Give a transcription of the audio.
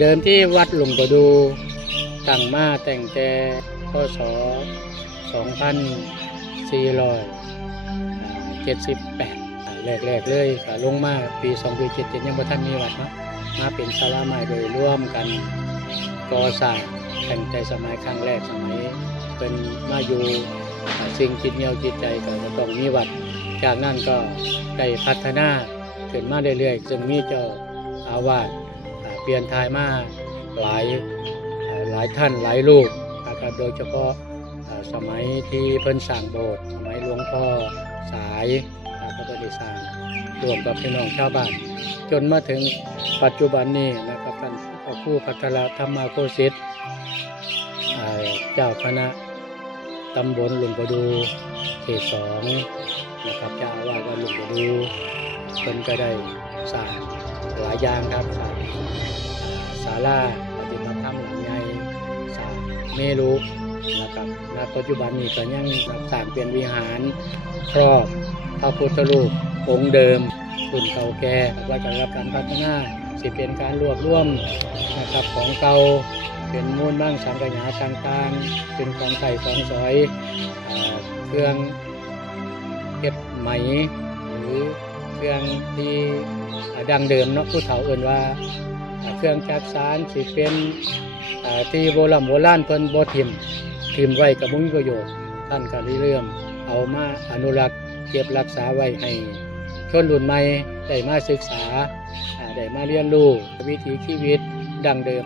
เดิมที่วัดหลวงประดูตั้งมาแต่งแต่พศ2478 แรกๆเลยก็ลงมาปี2ปี77ยังบ่ทันมีวัดเนาะมาเป็นศาลาใหม่โดยร่วมกันก่อสร้างตั้งแต่สมัยครั้งแรกสมัยเป็นมาอยู่สิ่งจิตเหนียวจิตใจก็จะต้องมีวัด จากนั้นก็ได้พัฒนาขึ้นมาเรื่อยๆจึงมีเจ้าอาวาส เปลี่ยนทายมาหลายหลายท่านหลายรูปนะครับโดยเฉพาะสมัยที่เพิ่นสร้างโบสถ์สมัยหลวงพ่อสายอ่าก็ได้สร้างรวมกับพี่น้องชาวบ้านจนมาถึงปัจจุบันนี้นะครับท่านพระครูพัทรธรรมาโคสิทธิ์เจ้าคณะตำบลหลุงประดูเขตสองนะครับเจ้าอาวาสวัดหลุงประดูเพิ่นก็ได้สร้างหลายอย่างครับสร้าง ลาปฏิบัติธรรมหลังใหญ่สร้างเมรุนะครับณปัจจุบันนี้ก็ยังสร้างเป็นวิหารครอบพระพุทธรูปองค์เดิมรุ่นเก่าแก่ว่าจะรับการพัฒนาสิเป็นการรวบรวมนะครับของเก่าเป็นมูลบ้างสังกยาต่างๆเป็นของไข่ของสอยเครื่องเก็บไหมหรือเครื่องที่ดังเดิมเนาะผู้เฒ่าเอื่นว่า เครื่องจักสารสิเป็นที่โบราณโบราณเพิ่นบ่ทิมทิมไว้กับมุ้งประโยชน์ท่านก็ได้เริ่มเอามาอนุรักษ์เก็บรักษาไว้ให้ชนรุ่นใหม่ได้มาศึกษาอ่าได้มาเรียนรู้วิถีชีวิตดังเดิม